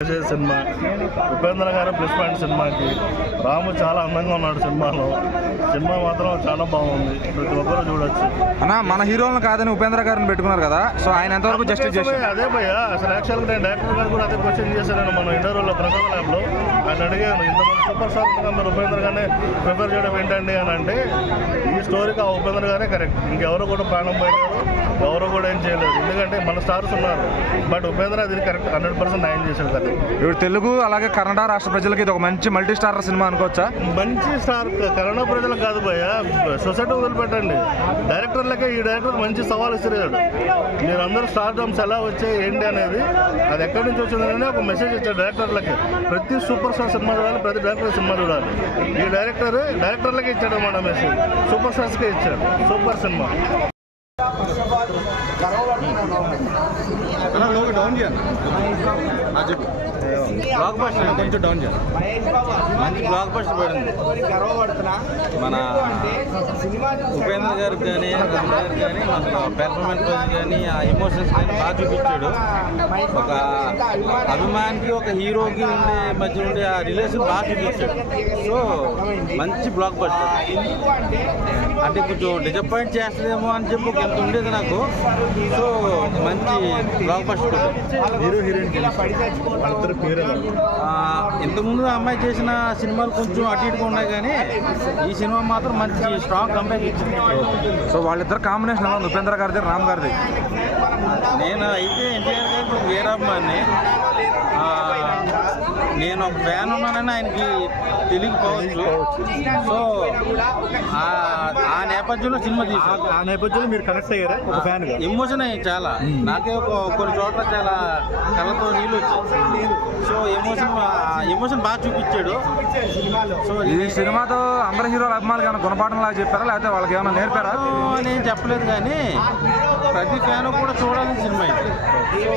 చేసే సినిమా ఉపేంద్ర గారు plus point సినిమాకి రాము చాలా అందంగా ఉన్నాడు సినిమాలో. సినిమా మాత్రం చాలా బాగుంది. ప్రతి ఒక్కరూ చూడొచ్చు. అన్న మన హీరోలను కాదని ఉపేంద్ర గారిని పెట్టుకున్నారు కదా సో ఆయన ఎంతవరకు జస్టిస్ చేశారు అదే భయ్య. అసలు యాక్చువల్గా నేను డైరెక్టర్ గారు కూడా అదే క్వశ్చన్ చేశాను మన ఇంటర్వ్యూలో ప్రసాద్ ల్యాబ్లో ఆయన అడిగాను. ఇంతమంది సూపర్ స్టార్ ఉపేంద్ర గానే ప్రిఫర్ చేయడం ఏంటండి అని అంటే స్టోరీకి ఆ ఉపేంద్ర గారే కరెక్ట్ ఇంకెవరు కూడా ప్రాణం పోయలేరు ఎవరు కూడా ఏం చేయలేదు. ఎందుకంటే మన స్టార్స్ ఉన్నారు. బట్ ఉపేంద్ర అది కరెక్ట్ హండ్రెడ్ పర్సెంట్ న్యాయం చేశాడు కదా ఇప్పుడు తెలుగు అలాగే కన్నడ రాష్ట్ర ప్రజలకి ఇది ఒక మంచి మల్టీ స్టార్ సినిమా అనుకోవచ్చా? మంచి స్టార్ కరోనా ప్రజలకు కాదు భయ్య. సొసైటీ వదిలిపెట్టండి. డైరెక్టర్లకే ఈ డైరెక్టర్ మంచి సవాల్ ఇస్తున్నాడు మీరు అందరూ స్టార్ డ్రమ్స్ ఎలా వచ్చాయి ఏంటి అనేది అది ఎక్కడి నుంచి వచ్చిందని ఒక మెసేజ్ ఇచ్చాడు డైరెక్టర్లకి ప్రతి సూపర్ స్టార్ సినిమా చూడాలి ప్రతి డైరెక్టర్ సినిమా చూడాలి. ఈ డైరెక్టర్ డైరెక్టర్లకే ఇచ్చాడు అన్నమాట మెసేజ్ సూపర్ స్టార్స్కే ఇచ్చాడు సూపర్ సినిమా. డౌన్ చేయాలి. బ్లాక్ బస్టర్ కొంచెం డౌన్ చేయాలి. మంచి బ్లాక్ బస్టర్ పడింది. మన ఉపేంద్ర గారికి కానీ రమణ గారికి కానీ మన పెర్ఫార్మెన్స్ కానీ ఆ ఎమోషన్స్ కానీ బాగా చూపించాడు. ఒక అభిమానికి ఒక హీరోకి ఉండే మధ్య ఉండే ఆ రిలేషన్ బాగా చూపించాడు. సో మంచి బ్లాక్ బస్టర్ అంటే కొంచెం డిసప్పాయింట్ చేస్తుందేమో అని చెప్పి ఎంత ఉండేది నాకు. సో మంచి బ్లాక్ బస్టర్ హీరో హీరోయిన్ ఇంతకుముందు ఆ అమ్మాయి చేసిన సినిమాలు కొంచెం అటు ఇటుగా ఉన్నాయి కానీ ఈ సినిమా మాత్రం మంచి స్ట్రాంగ్ ఇచ్చింది. సో వాళ్ళిద్దరు కాంబినేషన్ ఎలా ఉంది ఉపేంద్ర గారిది రామ్ గారిది. నేను? అయితే ఎన్టీఆర్ ఒక వీరాభిమాన్ని ఆ, నేను ఒక ఫ్యాన్ ఉన్నానని ఆయనకి తెలియకపోవచ్చు. సో ఆ- ఆ నేపథ్యంలో సినిమా తీసాను ఆ నేపథ్యంలో మీరు కనెక్ట్ అయ్యారా? ఒక ఫ్యాన్ ఎమోషన్ అయ్యి చాలా. నాకే ఒక కొన్ని చోట్ల చాలా కళ్ళతో నీళ్ళు వచ్చాయి. సో ఎమోషన్ ఎమోషన్ బాగా చూపించాడు. సో ఈ సినిమాతో అందరు హీరోల అభిమానులు ఏమైనా గుణపాఠం లాగా చెప్పారా? లేకపోతే వాళ్ళకి ఏమైనా నేర్పారా? నేను చెప్పలేదు కానీ ప్రతి ఫ్యాన్ కూడా చూడాలని సినిమా ఇది. సో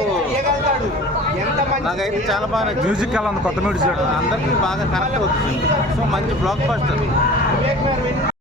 నాకైతే చాలా బాగా మ్యూజిక్ ఎలా ఉంది? కొత్త మ్యూజిక్ అందరికీ బాగా కనెక్ట్ అవుతుంది. సో మంచి బ్లాక్ బస్టర్